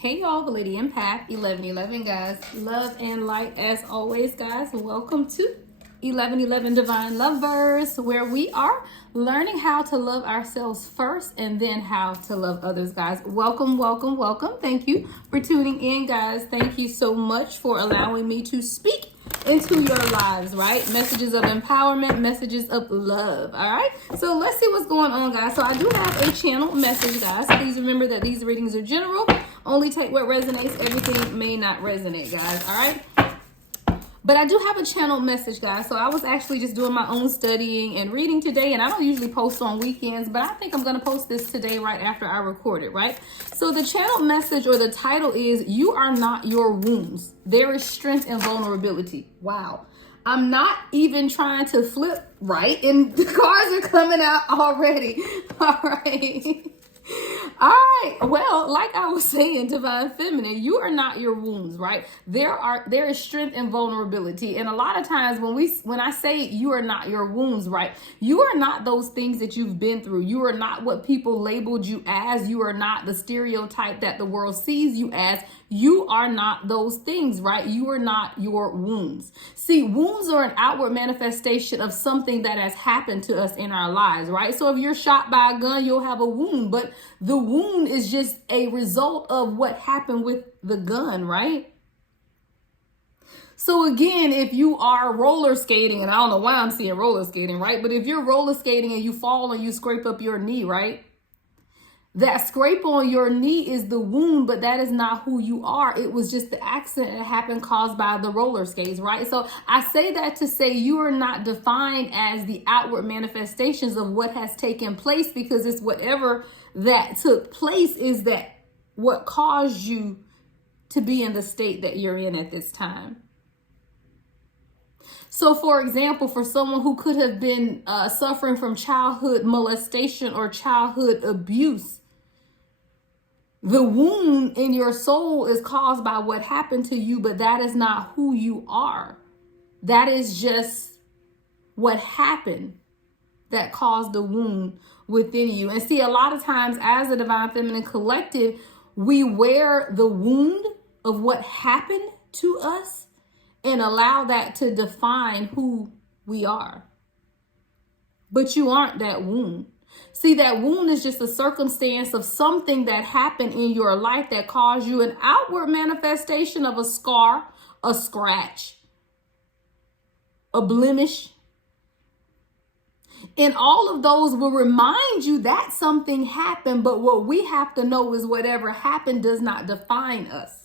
Hey y'all, the Lady Empath, 1111 guys. Love and light as always, guys. Welcome to 1111 Divine Lovers, where we are learning how to love ourselves first and then how to love others, guys. Welcome, welcome, welcome. Thank you for tuning in, guys. Thank you so much for allowing me to speak into your lives, right? Messages of empowerment, messages of love, all right? So let's see what's going on, guys. So I do have a channel message, guys. Please remember that these readings are general. Only take what resonates. Everything may not resonate, guys, all right? But I do have a channel message, guys. So I was actually just doing my own studying and reading today, and I don't usually post on weekends, but I think I'm going to post this today right after I record it, right? So the channel message, or the title, is "You Are Not Your Wounds. There is Strength in Vulnerability." Wow. I'm not even trying to flip right, and the cards are coming out already. All right. All right. Well, like I was saying, Divine Feminine, you are not your wounds, right? There is strength in vulnerability. And a lot of times when I say you are not your wounds, right? You are not those things that you've been through. You are not what people labeled you as. You are not the stereotype that the world sees you as. You are not those things, right? You are not your wounds. See, wounds are an outward manifestation of something that has happened to us in our lives, right? So if you're shot by a gun, you'll have a wound, but the wound is just a result of what happened with the gun, right? So again, if you are roller skating, and I don't know why I'm seeing roller skating, right? But if you're roller skating and you fall and you scrape up your knee, right? That scrape on your knee is the wound, but that is not who you are. It was just the accident that happened caused by the roller skates, right? So I say that to say you are not defined as the outward manifestations of what has taken place, because it's whatever that took place is that what caused you to be in the state that you're in at this time. So, for example, for someone who could have been suffering from childhood molestation or childhood abuse, the wound in your soul is caused by what happened to you, but that is not who you are. That is just what happened that caused the wound within you. And see, a lot of times as a Divine Feminine Collective, we wear the wound of what happened to us and allow that to define who we are. But you aren't that wound. See, that wound is just a circumstance of something that happened in your life that caused you an outward manifestation of a scar, a scratch, a blemish. And all of those will remind you that something happened, but what we have to know is whatever happened does not define us.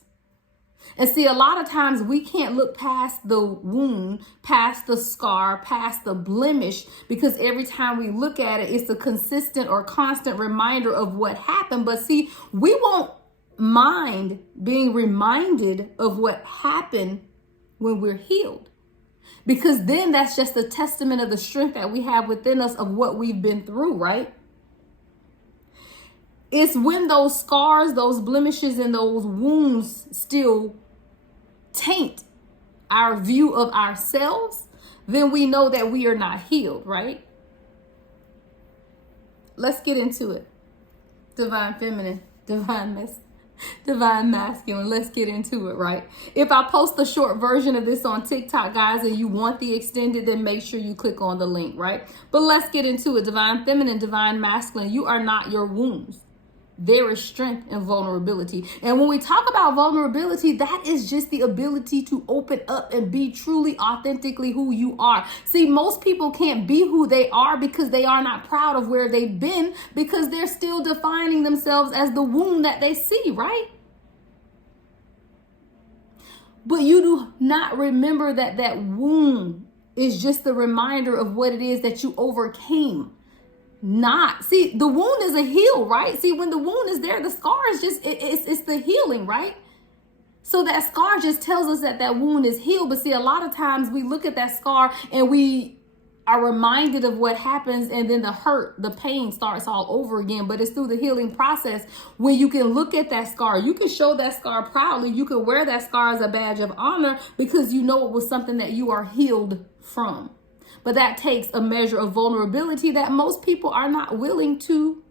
And see, a lot of times we can't look past the wound, past the scar, past the blemish, because every time we look at it, it's a consistent or constant reminder of what happened. But see, we won't mind being reminded of what happened when we're healed, because then that's just a testament of the strength that we have within us of what we've been through, right? It's when those scars, those blemishes, and those wounds still taint our view of ourselves, then we know that we are not healed, right? Let's get into it. Divine Feminine, Divine Masculine. Let's get into it, right? If I post the short version of this on TikTok, guys, and you want the extended, then make sure you click on the link, right? But let's get into it. Divine Feminine, Divine Masculine. You are not your wounds. There is strength in vulnerability. And when we talk about vulnerability, that is just the ability to open up and be truly, authentically who you are. See, most people can't be who they are because they are not proud of where they've been, because they're still defining themselves as the wound that they see, right? But you do not remember that that wound is just the reminder of what it is that you overcame. See, the wound is a heal, right? See, when the wound is there, the scar is just, it's the healing, right? So that scar just tells us that that wound is healed. But see, a lot of times we look at that scar and we are reminded of what happens, and then the hurt, the pain starts all over again. But it's through the healing process when you can look at that scar. You can show that scar proudly. You can wear that scar as a badge of honor because you know it was something that you are healed from. But that takes a measure of vulnerability that most people are not willing to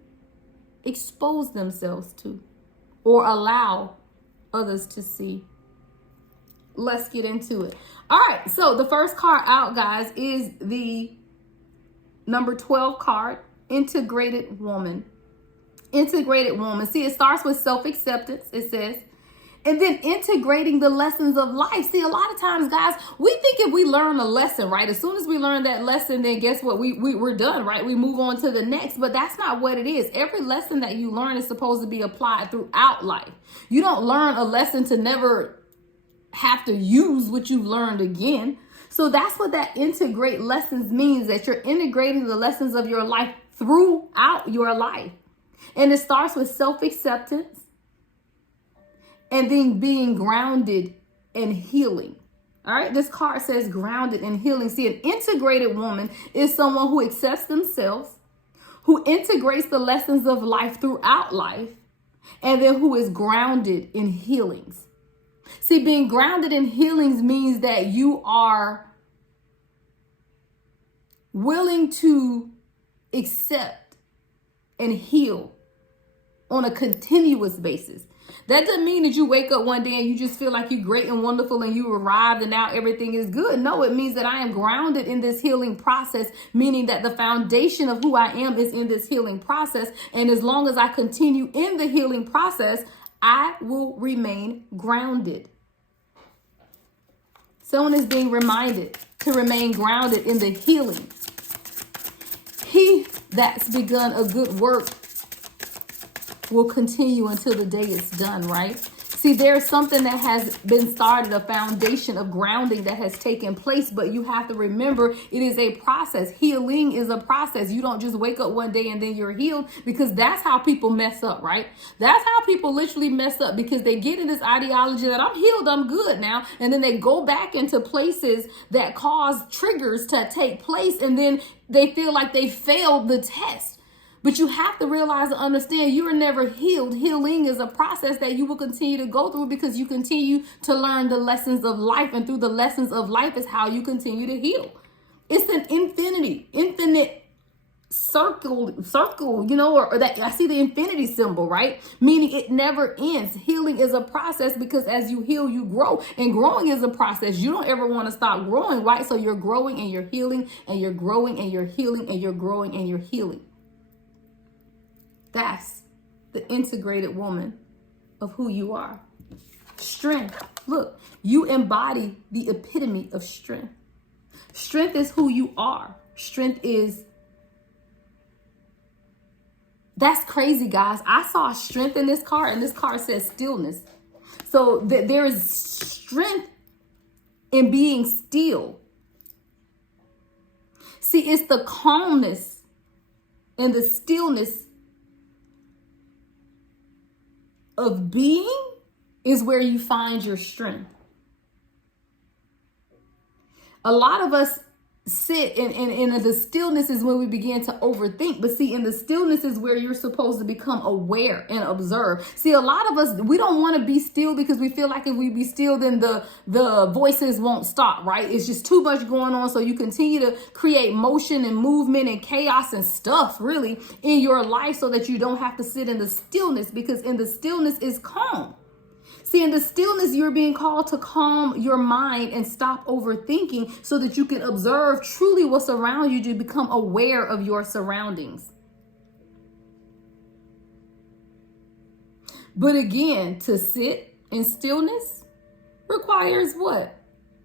expose themselves to or allow others to see. Let's get into it. All right, so the first card out, guys, is the number 12 card, integrated woman. Integrated woman. See, it starts with self-acceptance, it says, and then integrating the lessons of life. See, a lot of times, guys, we think if we learn a lesson, right, as soon as we learn that lesson, then guess what? We're done, right? We move on to the next, but that's not what it is. Every lesson that you learn is supposed to be applied throughout life. You don't learn a lesson to never have to use what you've learned again. So that's what that integrate lessons means, that you're integrating the lessons of your life throughout your life. And it starts with self-acceptance and then being grounded and healing. All right, this card says grounded and healing. See, an integrated woman is someone who accepts themselves, who integrates the lessons of life throughout life, and then who is grounded in healings. See, being grounded in healings means that you are willing to accept and heal on a continuous basis. That doesn't mean that you wake up one day and you just feel like you're great and wonderful and you arrived and now everything is good. No, it means that I am grounded in this healing process, meaning that the foundation of who I am is in this healing process. And as long as I continue in the healing process, I will remain grounded. Someone is being reminded to remain grounded in the healing. He that's begun a good work will continue until the day it's done, right? See, there's something that has been started, a foundation of grounding that has taken place, but you have to remember it is a process. Healing is a process. You don't just wake up one day and then you're healed, because that's how people mess up, right? That's how people literally mess up, because they get in this ideology that I'm healed, I'm good now, and then they go back into places that cause triggers to take place, and then they feel like they failed the test. But you have to realize and understand you are never healed. Healing is a process that you will continue to go through because you continue to learn the lessons of life. And through the lessons of life is how you continue to heal. It's an infinite circle, or that I see the infinity symbol, right? Meaning it never ends. Healing is a process because as you heal, you grow. And growing is a process. You don't ever want to stop growing, right? So you're growing and you're healing and you're growing and you're healing and you're growing and you're healing. That's the integrated woman of who you are. Strength. Look, you embody the epitome of strength. Strength is who you are. Strength is... That's crazy, guys. I saw strength in this card, and this card says stillness. So there is strength in being still. See, it's the calmness and the stillness of being is where you find your strength. A lot of us sit in the stillness is when we begin to overthink. But see, in the stillness is where you're supposed to become aware and observe. See, a lot of us, we don't want to be still because we feel like if we be still, then the voices won't stop, right? It's just too much going on. So you continue to create motion and movement and chaos and stuff really in your life so that you don't have to sit in the stillness, because in the stillness is calm. See, in the stillness, you're being called to calm your mind and stop overthinking so that you can observe truly what's around you, to become aware of your surroundings. But again, to sit in stillness requires what?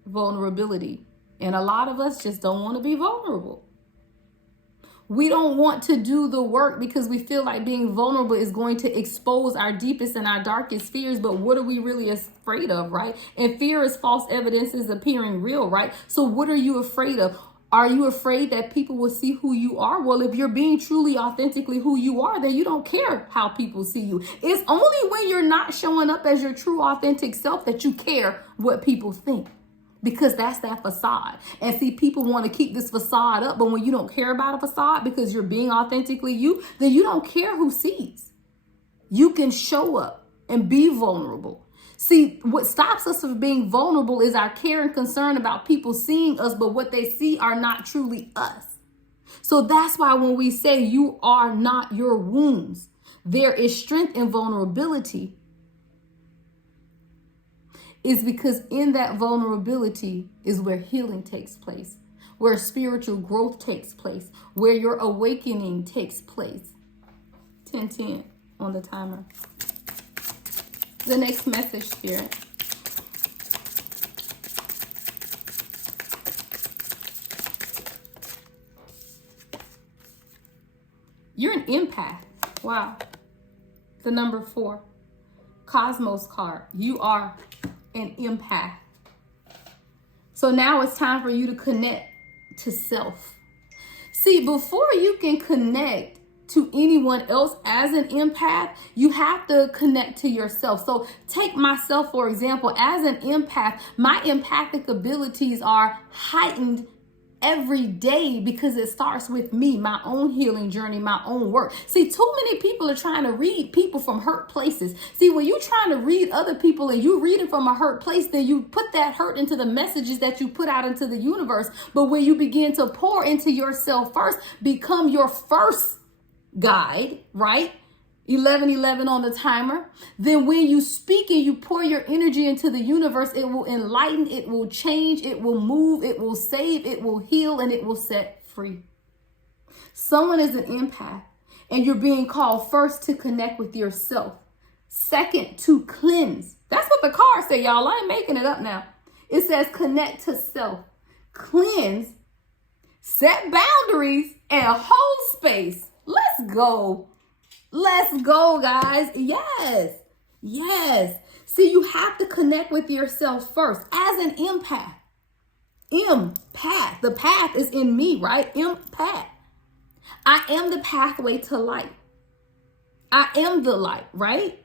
Vulnerability. And a lot of us just don't want to be vulnerable. We don't want to do the work because we feel like being vulnerable is going to expose our deepest and our darkest fears. But what are we really afraid of, right? And fear is false evidence is appearing real, right? So what are you afraid of? Are you afraid that people will see who you are? Well, if you're being truly authentically who you are, then you don't care how people see you. It's only when you're not showing up as your true authentic self that you care what people think. Because that's that facade. And see, people want to keep this facade up. But when you don't care about a facade because you're being authentically you, then you don't care who sees. You can show up and be vulnerable. See, what stops us from being vulnerable is our care and concern about people seeing us, but what they see are not truly us. So that's why when we say you are not your wounds, there is strength in vulnerability. is because in that vulnerability is where healing takes place, where spiritual growth takes place, where your awakening takes place. 10:10 on the timer. The next message, Spirit. You're an empath. Wow. The number 4. Cosmos card. You are an empath. So now it's time for you to connect to self. See, before you can connect to anyone else as an empath, you have to connect to yourself. So take myself, for example, as an empath, my empathic abilities are heightened every day because it starts with me, my own healing journey, my own work. See, too many people are trying to read people from hurt places. See, when you're trying to read other people and you read it from a hurt place, then you put that hurt into the messages that you put out into the universe. But when you begin to pour into yourself first, become your first guide, right? 11:11 on the timer. Then when you speak and you pour your energy into the universe, it will enlighten, it will change, it will move, it will save, it will heal, and it will set free. Someone is an empath, and you're being called first to connect with yourself. Second, to cleanse. That's what the card say, y'all. I ain't making it up now. It says connect to self, cleanse, set boundaries, and hold space. Let's go. Let's go, guys. Yes. Yes. See, you have to connect with yourself first as an empath. Empath. The path is in me, right? Empath. I am the pathway to light. I am the light, right?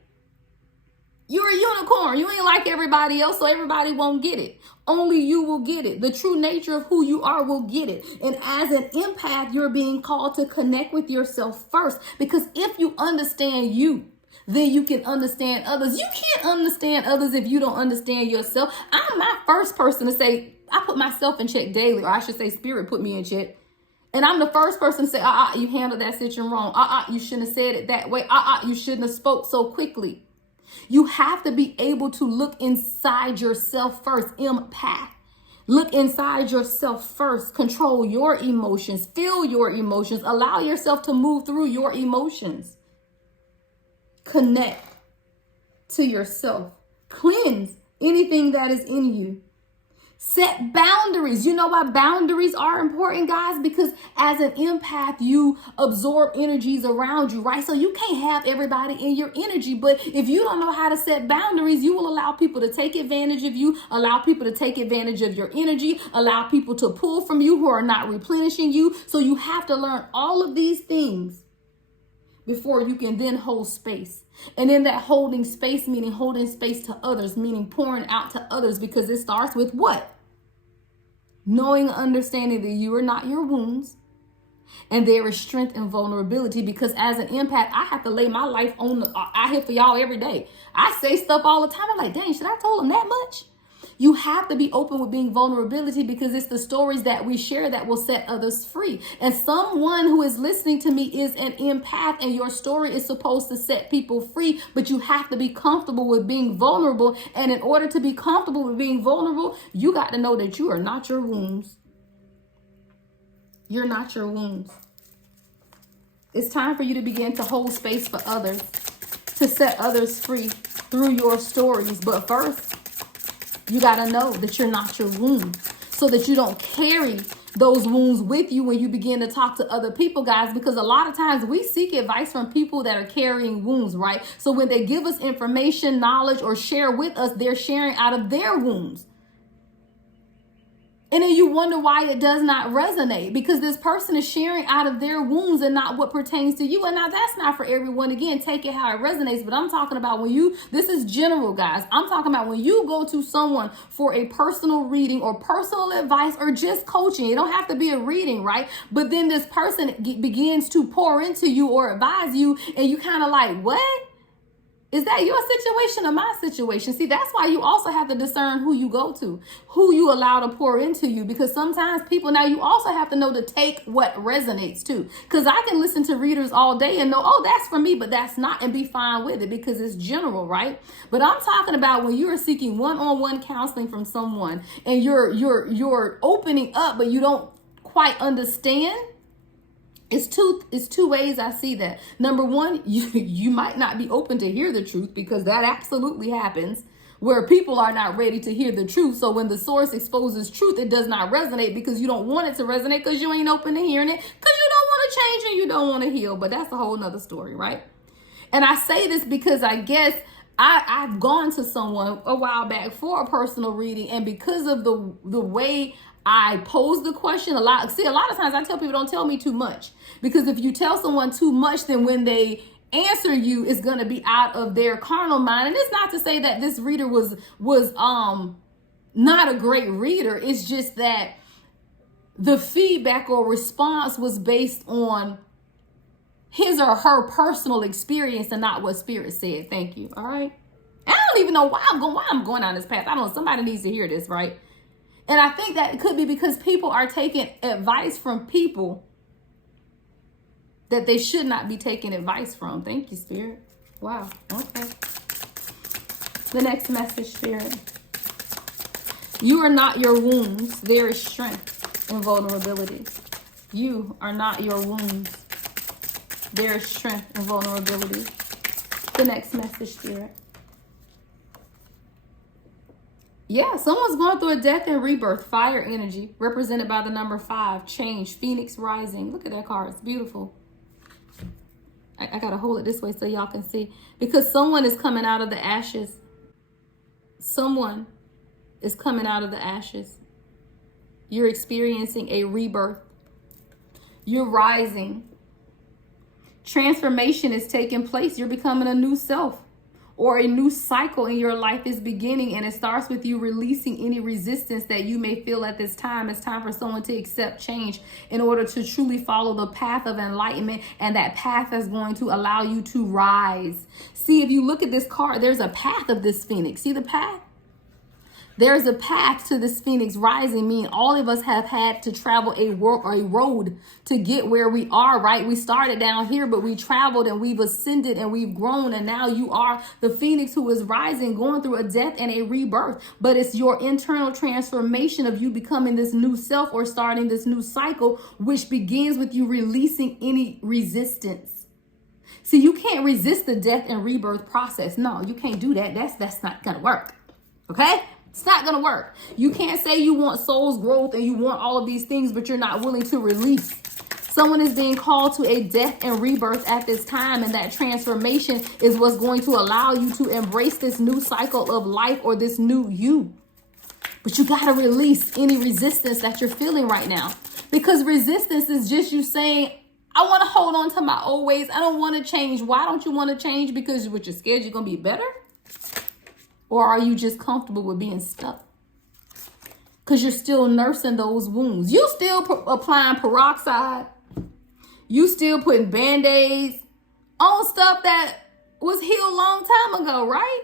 You're a unicorn. You ain't like everybody else, so everybody won't get it. Only you will get it. The true nature of who you are will get it. And as an empath, you're being called to connect with yourself first. Because if you understand you, then you can understand others. You can't understand others if you don't understand yourself. I'm my first person to say, I put myself in check daily, or I should say spirit put me in check. And I'm the first person to say, you handled that situation wrong. You shouldn't have said it that way. You shouldn't have spoke so quickly. You have to be able to look inside yourself first. Empath. Look inside yourself first. Control your emotions. Feel your emotions. Allow yourself to move through your emotions. Connect to yourself. Cleanse anything that is in you. Set boundaries. You know why boundaries are important, guys? Because as an empath, you absorb energies around you, right? So you can't have everybody in your energy. But if you don't know how to set boundaries, you will allow people to take advantage of you, allow people to take advantage of your energy, allow people to pull from you who are not replenishing you. So you have to learn all of these things before you can then hold space. And in that holding space, meaning holding space to others, meaning pouring out to others, because it starts with what? Knowing, understanding that you are not your wounds, and there is strength and vulnerability. Because as an empath, I have to lay my life on out here for y'all every day. I say stuff all the time. I'm like, dang, should I tell them that much? You have to be open with being vulnerability, because it's the stories that we share that will set others free. And someone who is listening to me is an empath, and your story is supposed to set people free, but you have to be comfortable with being vulnerable. And in order to be comfortable with being vulnerable, you got to know that you are not your wounds. You're not your wounds. It's time for you to begin to hold space for others, to set others free through your stories. But first, you got to know that you're not your wound, so that you don't carry those wounds with you when you begin to talk to other people, guys, because a lot of times we seek advice from people that are carrying wounds, right? So when they give us information, knowledge, or share with us, they're sharing out of their wounds. And then you wonder why it does not resonate, because this person is sharing out of their wounds and not what pertains to you. And now that's not for everyone. Again, take it how it resonates. But I'm talking about this is general, guys. I'm talking about when you go to someone for a personal reading or personal advice or just coaching. It don't have to be a reading, right? But then this person begins to pour into you or advise you, and you kind of like, what? Is that your situation or my situation? See, that's why you also have to discern who you go to, who you allow to pour into you, because sometimes people, now you also have to know to take what resonates too. Because I can listen to readers all day and know, oh, that's for me, but that's not, and be fine with it because it's general, right? But I'm talking about when you are seeking one-on-one counseling from someone and you're opening up, but you don't quite understand. It's two ways I see that. Number one, you might not be open to hear the truth, because that absolutely happens where people are not ready to hear the truth. So when the source exposes truth, it does not resonate because you don't want it to resonate, because you ain't open to hearing it, because you don't want to change and you don't want to heal. But that's a whole nother story, right? And I say this because I guess I've gone to someone a while back for a personal reading, and because of the way I pose the question, a lot of times I tell people, don't tell me too much, because if you tell someone too much, then when they answer you, it's going to be out of their carnal mind. And it's not to say that this reader was not a great reader. It's just that the feedback or response was based on his or her personal experience and not what Spirit said. Thank you. All right. I don't even know why I'm going down this path. I don't know. Somebody needs to hear this, right? And I think that it could be because people are taking advice from people that they should not be taking advice from. Thank you, Spirit. Wow. Okay. The next message, Spirit. You are not your wounds. There is strength in vulnerability. You are not your wounds. There is strength in vulnerability. The next message, Spirit. Yeah, someone's going through a death and rebirth. Fire energy, represented by the number 5. Change. Phoenix rising. Look at that card. It's beautiful. I got to hold it this way so y'all can see. Because someone is coming out of the ashes. Someone is coming out of the ashes. You're experiencing a rebirth. You're rising. Transformation is taking place. You're becoming a new self. Or a new cycle in your life is beginning, and it starts with you releasing any resistance that you may feel at this time. It's time for someone to accept change in order to truly follow the path of enlightenment, and that path is going to allow you to rise. See, if you look at this card, there's a path of this phoenix. See the path? There's a path to this phoenix rising, meaning all of us have had to travel a road to get where we are, right? We started down here, but we traveled and we've ascended and we've grown. And now you are the phoenix who is rising, going through a death and a rebirth. But it's your internal transformation of you becoming this new self or starting this new cycle, which begins with you releasing any resistance. See, you can't resist the death and rebirth process. No, you can't do that. That's not going to work. Okay? It's not going to work. You can't say you want soul's growth and you want all of these things, but you're not willing to release. Someone is being called to a death and rebirth at this time, and that transformation is what's going to allow you to embrace this new cycle of life or this new you. But you got to release any resistance that you're feeling right now, because resistance is just you saying, I want to hold on to my old ways. I don't want to change. Why don't you want to change? Because you're scared you're going to be better? Or are you just comfortable with being stuck? Because you're still nursing those wounds. You still applying peroxide. You still putting Band-Aids on stuff that was healed a long time ago, right?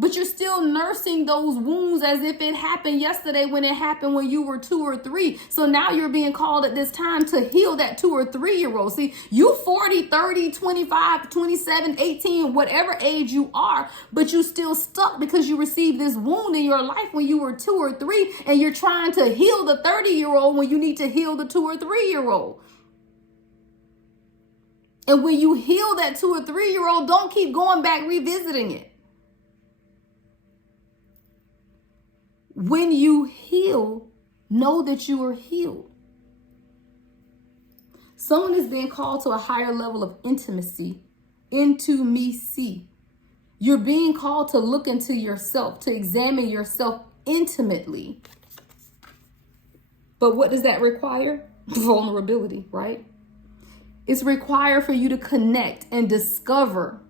But you're still nursing those wounds as if it happened yesterday, when it happened when you were 2 or 3. So now you're being called at this time to heal that 2 or 3-year-old. See, you 40, 30, 25, 27, 18, whatever age you are, but you still stuck because you received this wound in your life when you were 2 or 3, and you're trying to heal the 30-year-old when you need to heal the 2 or 3-year-old. And when you heal that 2 or 3-year-old, don't keep going back revisiting it. When you heal, know that you are healed. Someone is being called to a higher level of intimacy, intimacy. You're being called to look into yourself, to examine yourself intimately. But what does that require? Vulnerability, right? It's required for you to connect and discover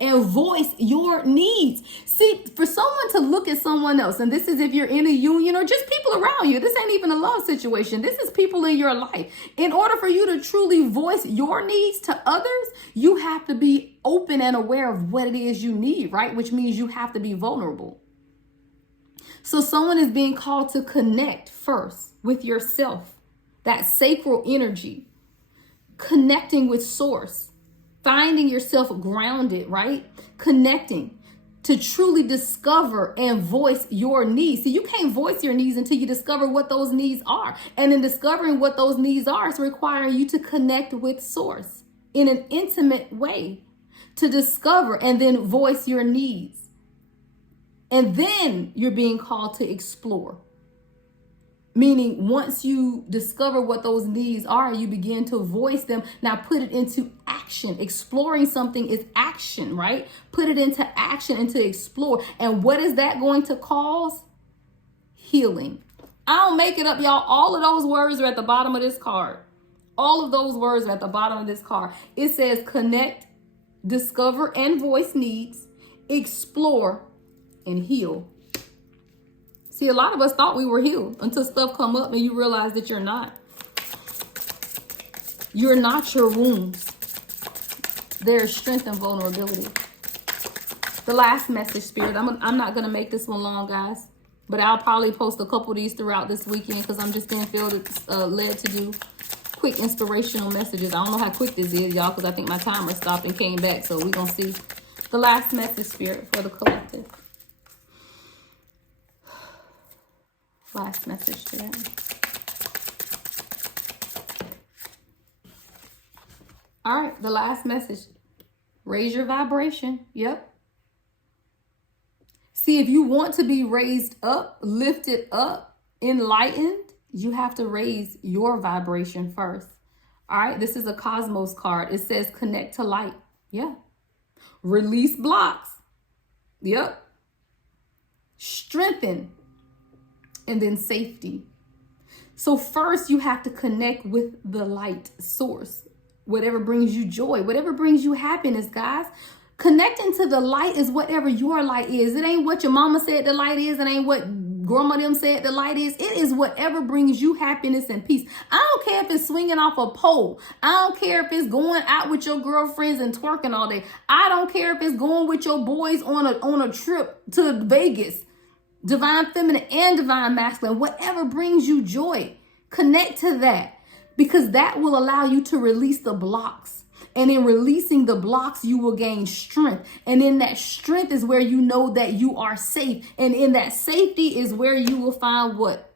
and voice your needs. See, for someone to look at someone else, and this is if you're in a union or just people around you, this ain't even a love situation. This is people in your life. In order for you to truly voice your needs to others, you have to be open and aware of what it is you need, right? Which means you have to be vulnerable. So someone is being called to connect first with yourself, that sacral energy, connecting with source, finding yourself grounded, right? Connecting to truly discover and voice your needs. See, you can't voice your needs until you discover what those needs are. And in discovering what those needs are, it's requiring you to connect with source in an intimate way to discover and then voice your needs. And then you're being called to explore. Meaning once you discover what those needs are, you begin to voice them. Now put it into action. Exploring something is action, right? Put it into action and to explore. And what is that going to cause? Healing. I don't make it up, y'all. All of those words are at the bottom of this card. All of those words are at the bottom of this card. It says connect, discover and voice needs, explore, and heal. See, a lot of us thought we were healed until stuff come up and you realize that you're not. You're not your wounds. There's strength and vulnerability. The last message, Spirit. I'm not going to make this one long, guys. But I'll probably post a couple of these throughout this weekend because I'm just going to feel led to do quick inspirational messages. I don't know how quick this is, y'all, because I think my timer stopped and came back. So we're going to see. The last message, Spirit, for the collective. Last message today. All right, the last message. Raise your vibration. Yep. See, if you want to be raised up, lifted up, enlightened, you have to raise your vibration first. All right, this is a cosmos card. It says connect to light. Yeah. Release blocks. Yep. Strengthen. And then safety. So first you have to connect with the light source. Whatever brings you joy, whatever brings you happiness, guys. Connecting to the light is whatever your light is. It ain't what your mama said the light is. It ain't what grandma them said the light is. It is whatever brings you happiness and peace. I don't care if it's swinging off a pole. I don't care if it's going out with your girlfriends and twerking all day. I don't care if it's going with your boys on a trip to Vegas. Divine feminine and divine masculine, whatever brings you joy, connect to that because that will allow you to release the blocks. And in releasing the blocks, you will gain strength. And in that strength is where you know that you are safe. And in that safety is where you will find what?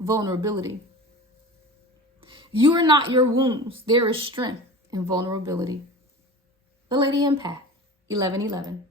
Vulnerability. You are not your wounds. There is strength in vulnerability. The Lady Empath, 1111.